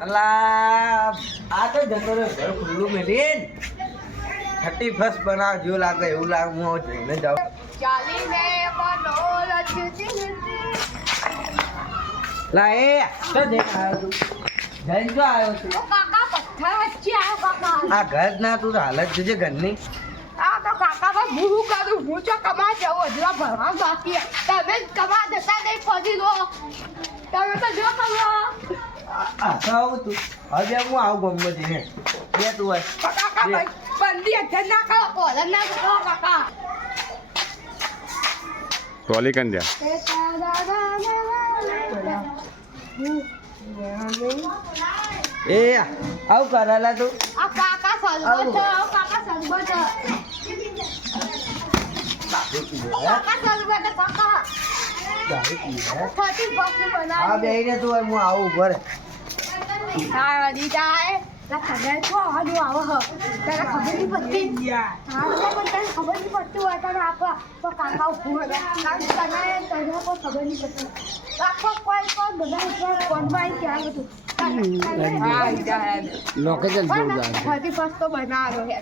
અલા આ તો જતો રહ્યો ઘર ખુલ્લું મેલીન 31st બનાવ જેવું લાગે એવું લાગે હું જોઈને જાઉં ચાલીને મનોરથ લા એ તો દેખ આવ્યો તું જઈને જો આવ્યો છું કાકા પથ્થર વચ્ચે આવ્યો કાકા આ ઘર ના તું હાલત જોજે ઘરની આ તો કાકા બસ હું કરું હું તો કમા જવું હજુ ભરવા બાકી તમે જ કમા જતા નહીં પહોંચી દો તમે તો જો કમા આવું તું હવે હું આવું ગમો જઈને બે તું હોય કાકા બંદી અધર ના કરો કોલર ના કરો કાકા ટોલી કન જા એ આવું કરેલા તું આ કાકા સરબત કાકા સરબત કાકા સરબત કાકા દારૂ પીવે 31st બનાવી આ બેહીને તું હોય હું આવું ઉભો રે હા દીદાએ લા ખબર તો આડું આવો હ તને ખબર નહીં પડતી હા તો પણ તને ખબર નહીં પડતી હોય તને આપા તો કાકા ઉભું હે કામ તને તને કોઈ ખબર નહીં પડતી કાકો કોઈ કોણ બધા ઉપર કોણ ભાઈ ક્યાં હતું હા દીદા લોકેશન જોરદાર 31st તો બનાવ્યો હે